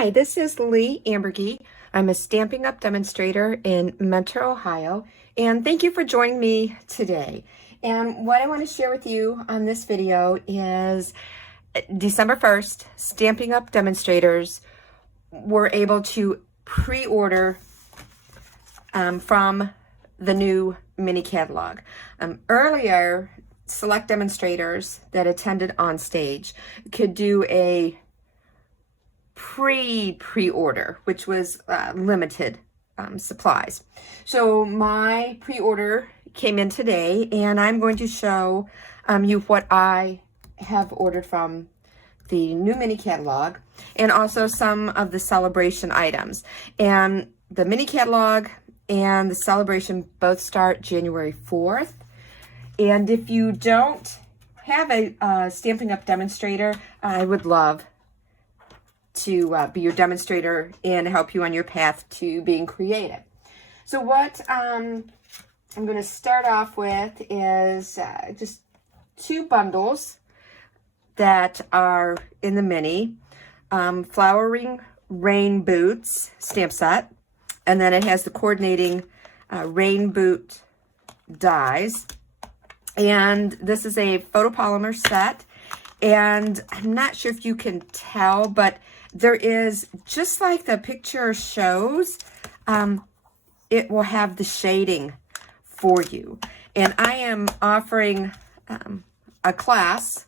Hi, this is Leigh Ambergy. I'm a Stampin' Up! Demonstrator in Mentor, Ohio, and thank you for joining me today. And what I want to share with you on this video is December 1st, Stampin' Up! Demonstrators were able to pre-order from the new mini catalog. Earlier, select demonstrators that attended on stage could do a pre-order, which was limited supplies. So my pre-order came in today, and I'm going to show you what I have ordered from the new mini catalog, and also some of the celebration items. And the mini catalog and the celebration both start January 4th. And if you don't have a Stampin' Up! Demonstrator, I would love to be your demonstrator and help you on your path to being creative. So what I'm going to start off with is just two bundles that are in the mini. Flowering Rain Boots stamp set, and then it has the coordinating rain boot dies. And this is a photopolymer set, and I'm not sure if you can tell, but there is, just like the picture shows, it will have the shading for you. And I am offering a class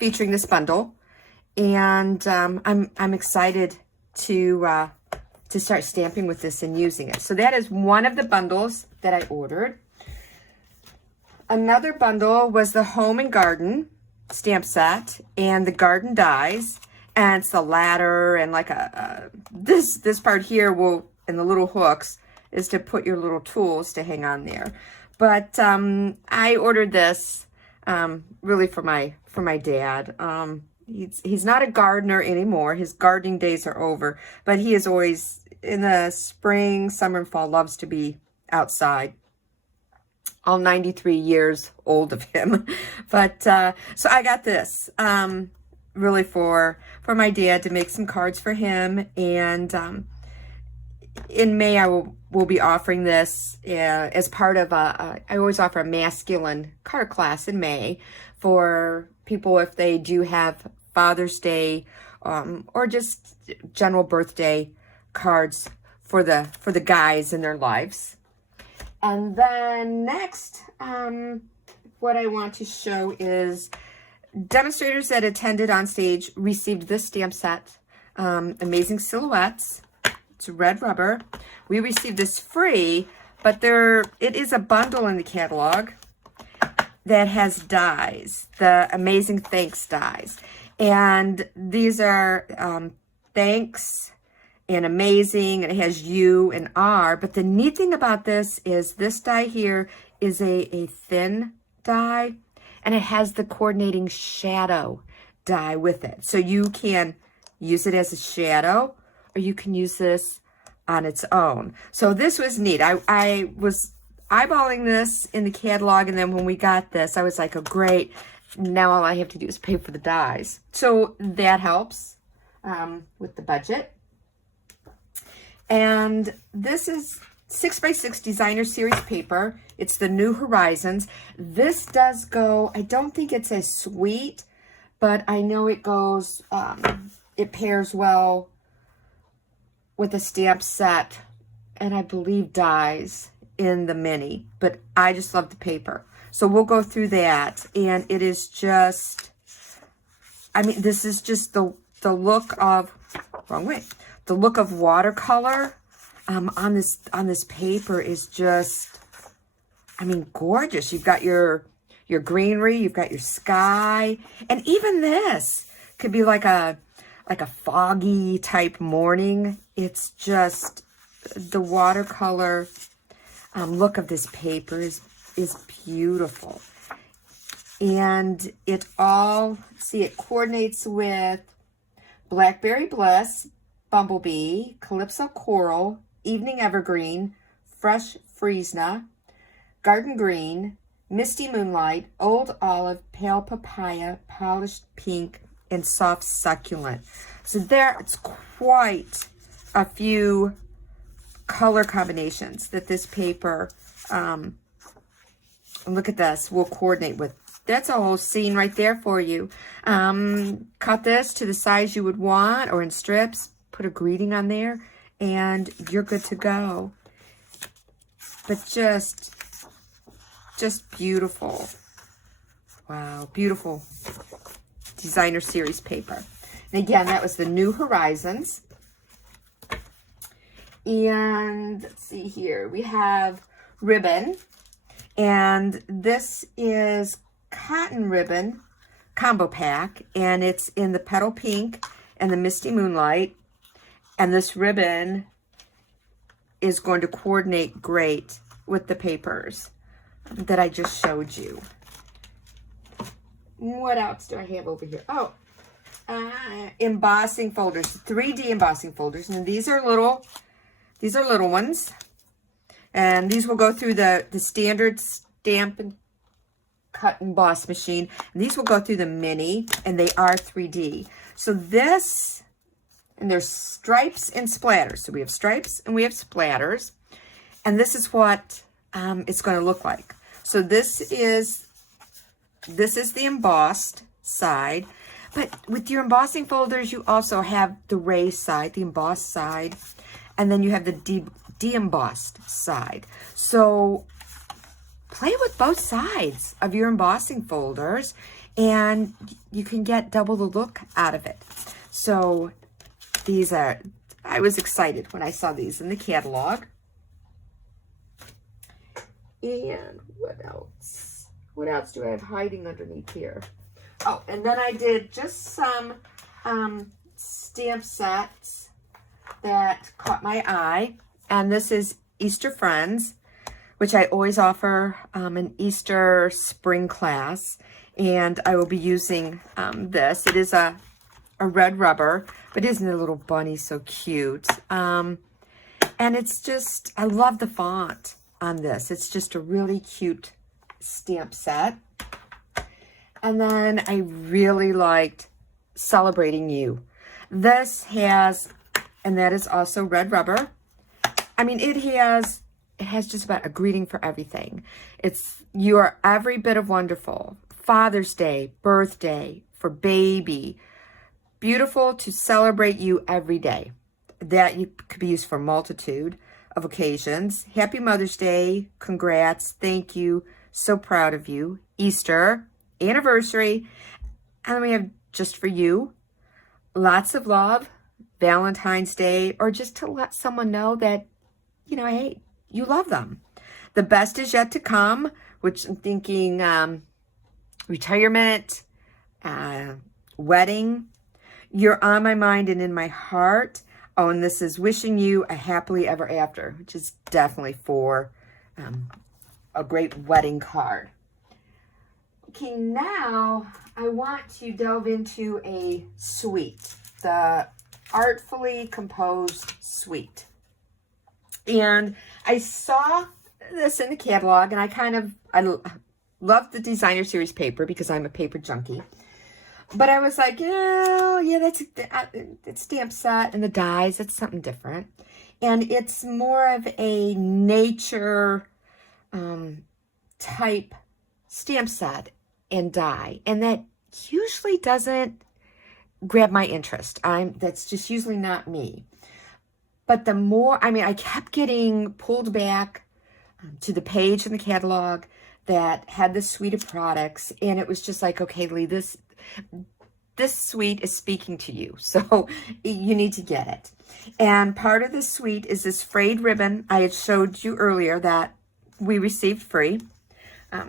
featuring this bundle, and I'm excited to start stamping with this and using it. So that is one of the bundles that I ordered. Another bundle was the Home and Garden stamp set and the garden dies, and it's the ladder, and like this part here will, and the little hooks is to put your little tools to hang on there. But I ordered this really for my dad. He's not a gardener anymore. His gardening days are over, but he is always, in the spring, summer, and fall, loves to be outside. All 93 years old of him. But so I got this really for my dad, to make some cards for him. And in May I will be offering this as part of I always offer a masculine card class in May for people if they do have Father's Day or just general birthday cards for the guys in their lives. And then next, what I want to show is demonstrators that attended on stage received this stamp set, Amazing Silhouettes. It's red rubber. We received this free, but it is a bundle in the catalog that has dies, the Amazing Thanks dies. And these are thanks and amazing, and it has U and R. But the neat thing about this is this die here is a thin die, and it has the coordinating shadow die with it. So you can use it as a shadow, or you can use this on its own. So this was neat. I was eyeballing this in the catalog, and then when we got this, I was like, oh great, now all I have to do is pay for the dies. So that helps with the budget. And this is 6x6 designer series paper. It's the New Horizons. This does go, I don't think it's as sweet, but I know it goes, it pairs well with a stamp set, and I believe dies in the mini, but I just love the paper. So we'll go through that, and it is just, I mean, this is just the look of, wrong way. The look of watercolor on this paper is just, I mean, gorgeous. You've got your greenery, you've got your sky, and even this could be like a foggy type morning. It's just, the watercolor look of this paper is beautiful. And it all, see, it coordinates with Blackberry Bliss, Bumblebee, Calypso Coral, Evening Evergreen, Fresh Friesna, Garden Green, Misty Moonlight, Old Olive, Pale Papaya, Polished Pink, and Soft Succulent. So there's quite a few color combinations that this paper, look at this, will coordinate with. That's a whole scene right there for you. Cut this to the size you would want, or in strips, put a greeting on there, and you're good to go. But just beautiful. Wow, beautiful designer series paper. And again, that was the New Horizons. And let's see here, we have ribbon, and this is cotton ribbon combo pack, and it's in the Petal Pink and the Misty Moonlight, and this ribbon is going to coordinate great with the papers that I just showed you. What else do I have over here? Oh, embossing folders, 3D embossing folders, and these are little ones, and these will go through the standard Stampin' cut emboss machine, and these will go through the mini, and they are 3D. So this, and there's stripes and splatters. So we have stripes and we have splatters, and this is what it's going to look like. So this is the embossed side, but with your embossing folders, you also have the raised side, the embossed side, and then you have the de-embossed side. So play with both sides of your embossing folders, and you can get double the look out of it. So these are, I was excited when I saw these in the catalog. And what else? What else do I have hiding underneath here? Oh, and then I did just some stamp sets that caught my eye. And this is Easter Friends, which I always offer an Easter spring class. And I will be using this. It is a red rubber, but isn't the little bunny so cute? And it's just, I love the font on this. It's just a really cute stamp set. And then I really liked Celebrating You. This has, and that is also red rubber. I mean, it has just about a greeting for everything. It's, you are every bit of wonderful. Father's Day, birthday, for baby. Beautiful to celebrate you every day. That you could be used for a multitude of occasions. Happy Mother's Day, congrats, thank you, so proud of you. Easter, anniversary, and then we have just for you. Lots of love, Valentine's Day, or just to let someone know that, you know, hey, you love them. The best is yet to come, which I'm thinking retirement, wedding. You're on my mind and in my heart. Oh, and this is wishing you a happily ever after, which is definitely for a great wedding card. Okay, now I want to delve into a suite, the Artfully Composed Suite. And I saw this in the catalog, and I love the designer series paper because I'm a paper junkie. But I was like, oh, yeah, that's it's stamp set and the dies. It's something different. And it's more of a nature type stamp set and die. And that usually doesn't grab my interest. That's just usually not me. But the more, I mean, I kept getting pulled back to the page in the catalog that had this suite of products. And it was just like, okay, Leigh, this suite is speaking to you, so you need to get it. And part of this suite is this frayed ribbon I had showed you earlier that we received free.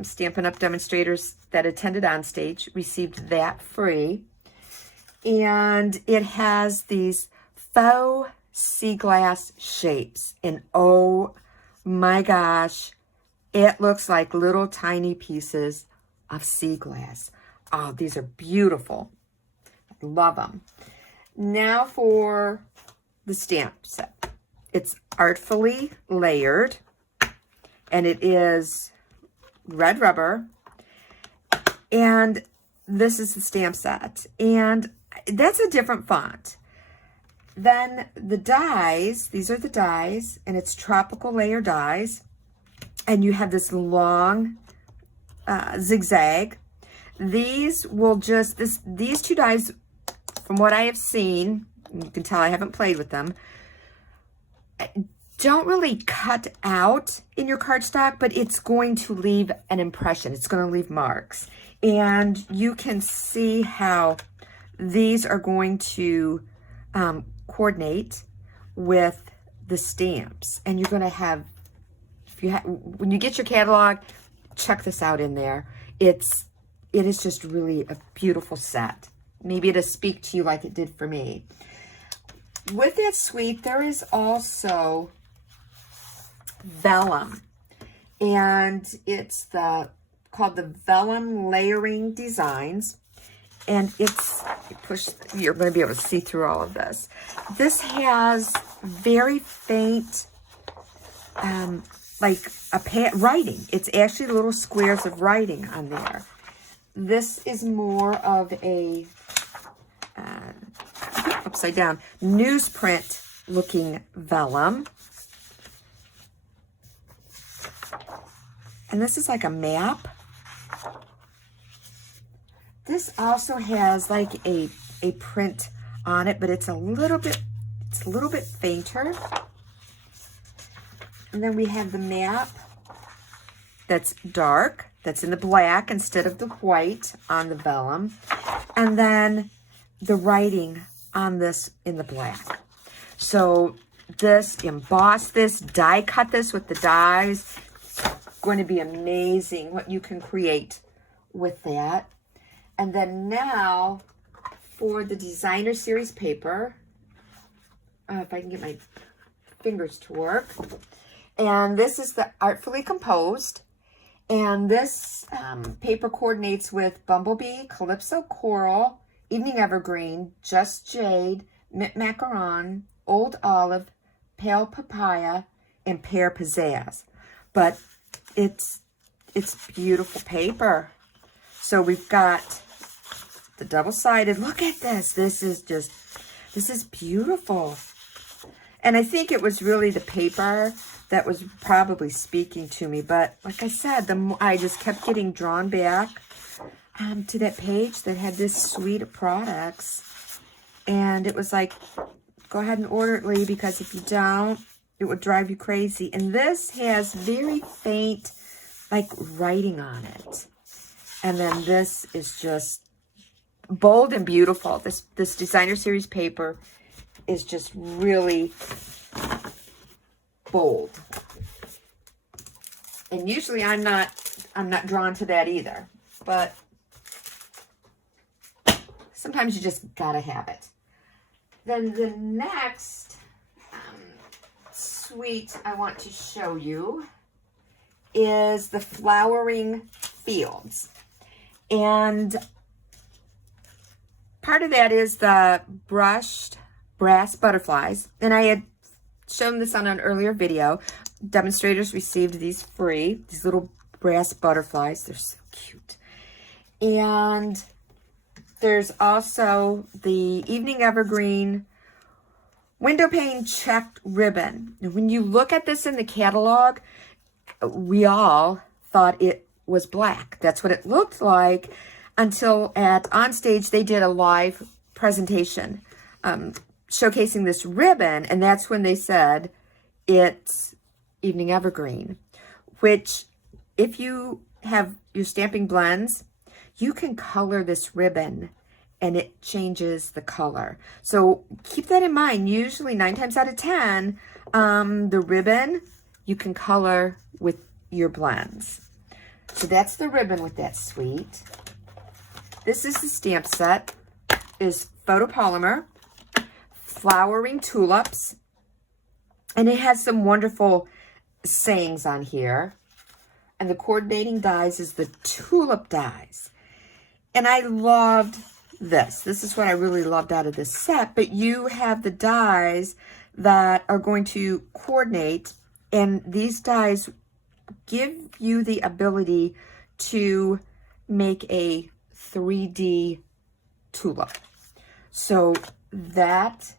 Stampin' Up! Demonstrators that attended on stage received that free. And it has these faux sea glass shapes. And oh my gosh, it looks like little tiny pieces of sea glass. Oh, these are beautiful. I love them. Now for the stamp set. It's artfully layered, and it is red rubber. And this is the stamp set, and that's a different font. Then the dies, these are the dies, and it's tropical layer dies, and you have this long zigzag. These will just, these two dies, from what I have seen, you can tell I haven't played with them, don't really cut out in your cardstock, but it's going to leave an impression. It's going to leave marks. And you can see how these are going to coordinate with the stamps. And you're going to have, when you get your catalog, check this out in there. It is just really a beautiful set. Maybe it'll speak to you like it did for me. With that suite, there is also vellum, and it's called the Vellum Layering Designs, and you're going to be able to see through all of this. This has very faint like writing. It's actually little squares of writing on there. This is more of a upside down newsprint looking vellum. And this is like a map. This also has like a print on it, but it's a little bit fainter. And then we have the map that's dark, that's in the black instead of the white on the vellum. And then the writing on this in the black. So this, emboss this, die cut this with the dies. Going to be amazing what you can create with that. And then now for the designer series paper, if I can get my fingers to work. And this is the Artfully Composed. And this paper coordinates with Bumblebee, Calypso Coral, Evening Evergreen, Just Jade, Mint Macaron, Old Olive, Pale Papaya, and Pear Pizzazz. But it's beautiful paper. So we've got the double-sided. Look at this. This is beautiful. And I think it was really the paper that was probably speaking to me. But like I said, I just kept getting drawn back to that page that had this suite of products. And it was like, go ahead and order it, Leigh, because if you don't, it would drive you crazy. And this has very faint, like, writing on it. And then this is just bold and beautiful. This designer series paper is just really bold. And usually I'm not drawn to that either. But sometimes you just gotta have it. Then the next suite I want to show you is the Flowering Fields. And part of that is the brushed brass butterflies. And I had shown this on an earlier video. Demonstrators received these free, these little brass butterflies. They're so cute. And there's also the Evening Evergreen window pane checked ribbon. And when you look at this in the catalog, we all thought it was black. That's what it looked like until at Onstage they did a live presentation showcasing this ribbon, and that's when they said it's Evening Evergreen, which if you have your stamping blends, you can color this ribbon and it changes the color. So keep that in mind. Usually 9 times out of 10, the ribbon you can color with your blends. So that's the ribbon with that suite. This is the stamp set. Is Photopolymer, Flowering Tulips, and it has some wonderful sayings on here. And the coordinating dies is the tulip dies. And I loved this. This is what I really loved out of this set. But you have the dies that are going to coordinate, and these dies give you the ability to make a 3D tulip. So that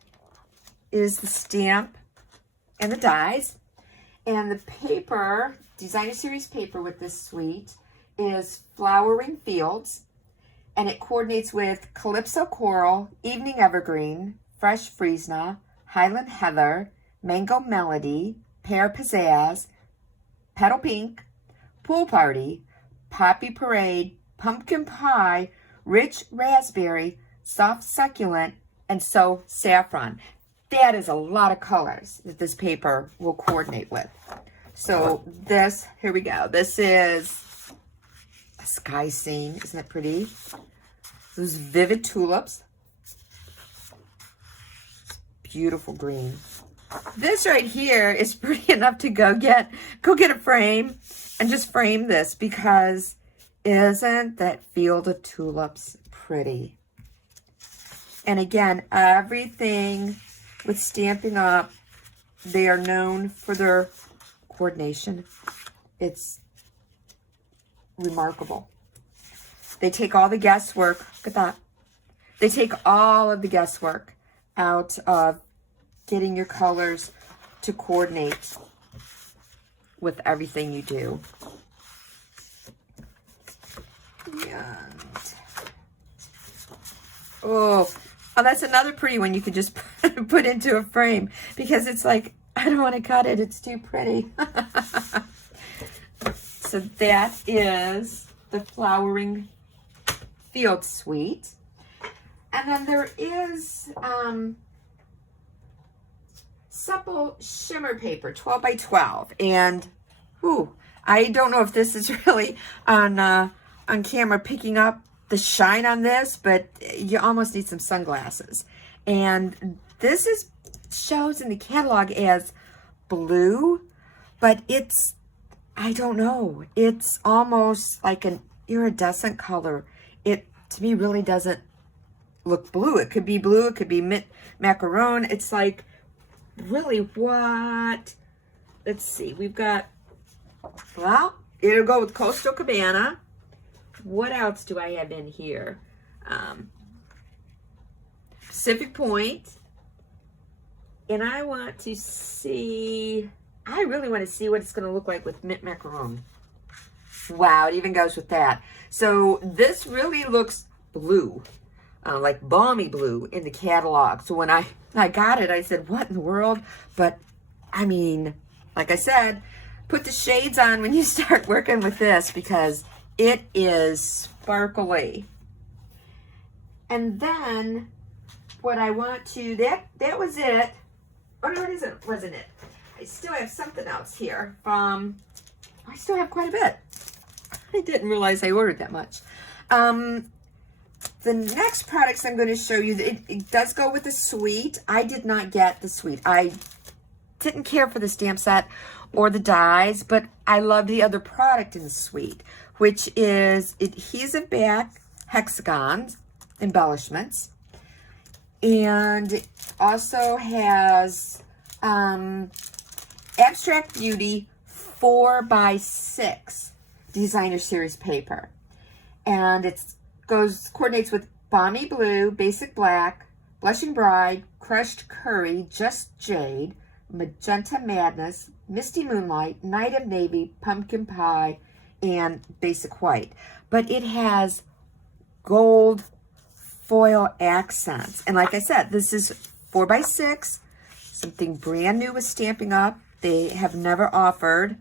is the stamp and the dies. And the paper, Designer Series paper with this suite is Flowering Fields. And it coordinates with Calypso Coral, Evening Evergreen, Fresh Friesna, Highland Heather, Mango Melody, Pear Pizzazz, Petal Pink, Pool Party, Poppy Parade, Pumpkin Pie, Rich Raspberry, Soft Succulent, and So Saffron. That is a lot of colors that this paper will coordinate with. So this, here we go. This is a sky scene. Isn't it pretty? Those vivid tulips. Beautiful green. This right here is pretty enough to go get a frame and just frame this, because isn't that field of tulips pretty? And again, everything with Stampin' Up, they are known for their coordination. It's remarkable. They take all the guesswork. Look at that. They take all of the guesswork out of getting your colors to coordinate with everything you do. And oh, that's another pretty one you could just put into a frame, because it's like, I don't want to cut it. It's too pretty. So that is the Flowering Field Suite. And then there is Supple Shimmer paper, 12 by 12. And ooh, I don't know if this is really on camera picking up the shine on this, but you almost need some sunglasses. And this shows in the catalog as blue, but it's, I don't know, it's almost like an iridescent color. It, to me, really doesn't look blue. It could be blue, it could be macaron. It's like, really what? Let's see, we've got, well, it'll go with Coastal Cabana. What else do I have in here? Pacific Point. And I want to see, I really want to see what it's going to look like with mint macaron. Wow, it even goes with that. So this really looks blue, like balmy blue in the catalog. So when I got it, I said, what in the world? But I mean, like I said, put the shades on when you start working with this, because it is sparkly. And then what I want to, that was it. Oh, no, wasn't it? I still have something else here from, I still have quite a bit. I didn't realize I ordered that much. The next products I'm going to show you, it does go with the suite. I did not get the suite. I didn't care for the stamp set or the dies, but I love the other product in the suite, which is adhesive back hexagons embellishments, and it also has Abstract Beauty 4x6 Designer Series paper, and it coordinates with Balmy Blue, Basic Black, Blushing Bride, Crushed Curry, Just Jade, Magenta Madness, Misty Moonlight, Night of Navy, Pumpkin Pie, and Basic White. But it has gold foil accents. And like I said, this is 4x6, something brand new with Stampin' Up. They have never offered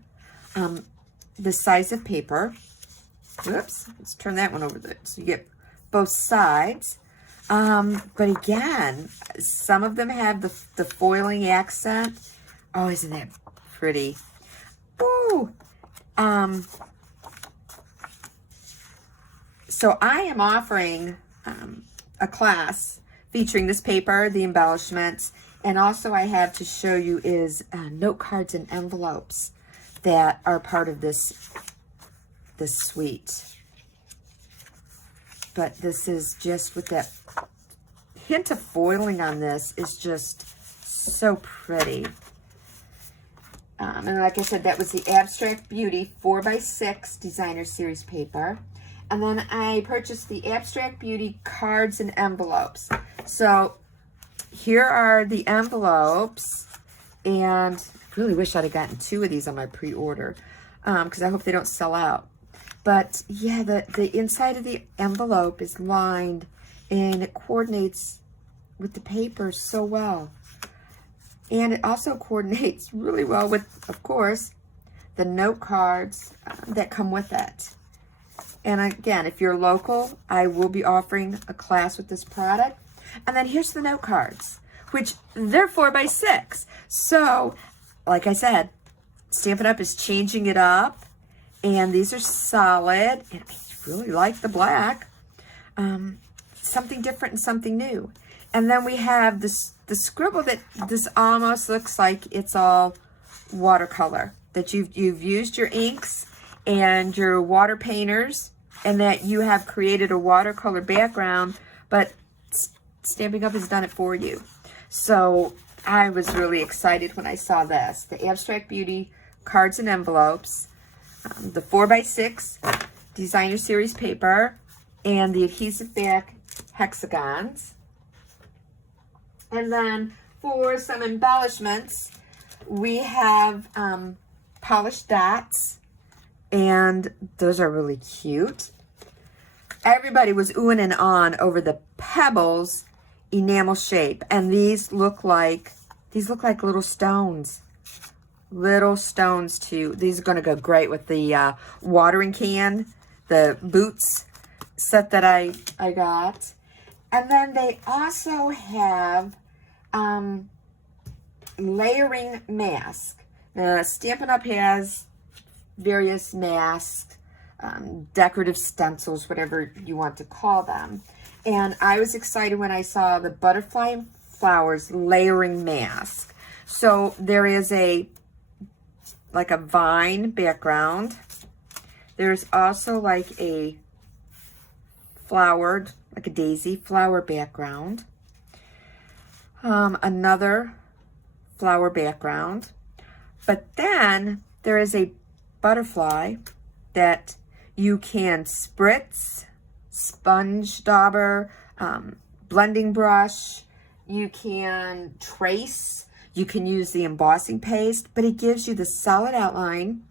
this size of paper. Whoops, let's turn that one over there so you get both sides. But again, some of them have the foiling accent. Oh, isn't that pretty? Ooh. So I am offering a class featuring this paper, the embellishments, and also I have to show you is note cards and envelopes that are part of this suite. But this is just with that hint of foiling on this is just so pretty. And like I said, that was the Abstract Beauty 4x6 Designer Series paper. And then I purchased the Abstract Beauty cards and envelopes. So here are the envelopes, and I really wish I'd have gotten 2 of these on my pre-order, because I hope they don't sell out. But yeah, the inside of the envelope is lined, and it coordinates with the paper so well. And it also coordinates really well with, of course, the note cards that come with it. And again, if you're local, I will be offering a class with this product. And then here's the note cards, which they're 4x6. So, like I said, Stampin' Up! Is changing it up. And these are solid. And I really like the black. Something different and something new. And then we have the scribble that this almost looks like it's all watercolor. That you've used your inks and your water painters, and that you have created a watercolor background, but Stampin' Up! Has done it for you. So I was really excited when I saw this. The Abstract Beauty cards and envelopes, the 4x6 Designer Series paper, and the adhesive back hexagons. And then for some embellishments, we have polished dots, and those are really cute. Everybody was oohing and ahhing over the pebbles enamel shape, and these look like little stones. Little stones too. These are going to go great with the watering can, the boots set that I got. And then they also have layering mask. Stampin' Up! Has various masks, decorative stencils, whatever you want to call them. And I was excited when I saw the Butterfly and Flowers layering mask. So there is like a vine background. There's also like a flowered, like a daisy flower background. Another flower background. But then there is a butterfly that you can spritz, sponge dauber, blending brush. You can trace. You can use the embossing paste, but it gives you the solid outline.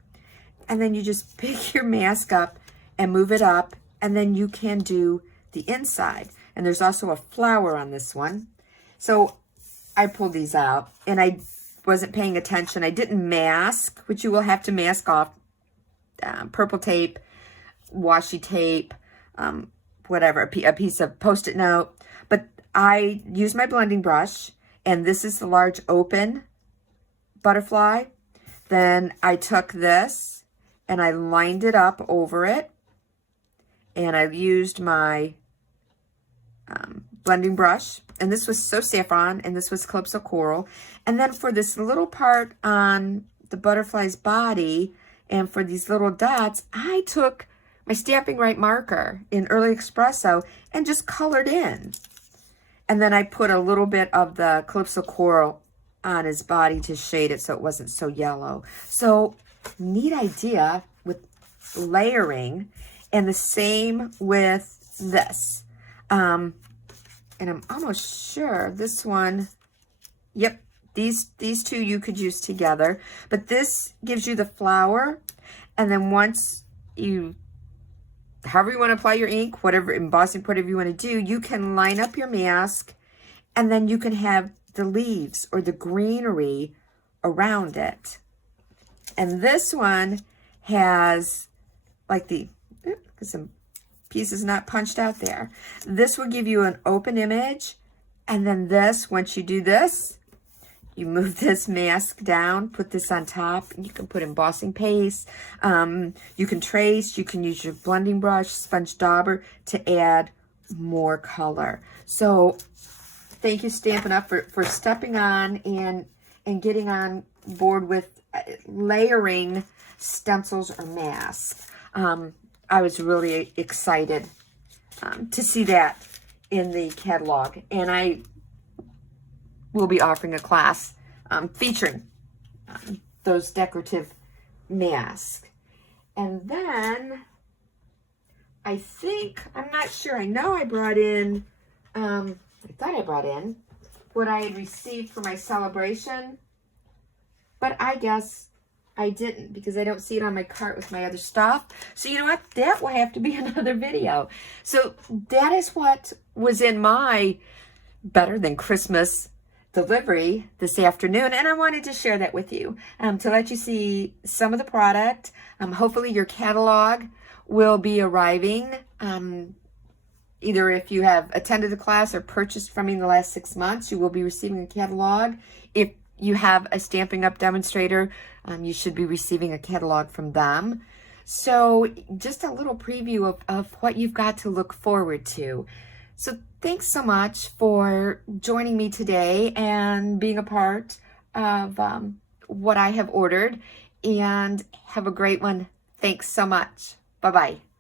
And then you just pick your mask up and move it up, and then you can do the inside. And there's also a flower on this one. So I pulled these out, and I wasn't paying attention. I didn't mask, which you will have to mask off. Purple tape, washi tape, whatever, a piece of Post-it note. But I used my blending brush, and this is the large open butterfly. Then I took this and I lined it up over it, and I used my blending brush, and this was So Saffron, and this was Calypso Coral. And then for this little part on the butterfly's body, and for these little dots, I took my Stampin' Right marker in Early Espresso and just colored in. And then I put a little bit of the Calypso Coral on his body to shade it so it wasn't so yellow. So neat idea with layering, and the same with this. And I'm almost sure this one, yep, these two you could use together. But this gives you the flower, and then once you, however you want to apply your ink, whatever, embossing, whatever you want to do, you can line up your mask, and then you can have the leaves or the greenery around it. And this one has like some pieces not punched out there. This will give you an open image, and then this, once you do this, you move this mask down, put this on top, and you can put embossing paste, you can trace, you can use your blending brush, sponge dauber to add more color. So thank you, Stampin' Up! for stepping on and getting on board with layering stencils or masks. I was really excited to see that in the catalog, and I will be offering a class featuring those decorative masks. And then I think, I'm not sure. I know I brought in, I thought I brought in what I had received for my celebration, but I guess I didn't because I don't see it on my cart with my other stuff. So you know what? That will have to be another video. So that is what was in my Better Than Christmas delivery this afternoon, and I wanted to share that with you to let you see some of the product. Hopefully your catalog will be arriving either if you have attended the class or purchased from me in the last 6 months, you will be receiving a catalog. If you have a Stampin' Up! Demonstrator, you should be receiving a catalog from them. So just a little preview of what you've got to look forward to. So thanks so much for joining me today and being a part of what I have ordered. And have a great one. Thanks so much. Bye-bye.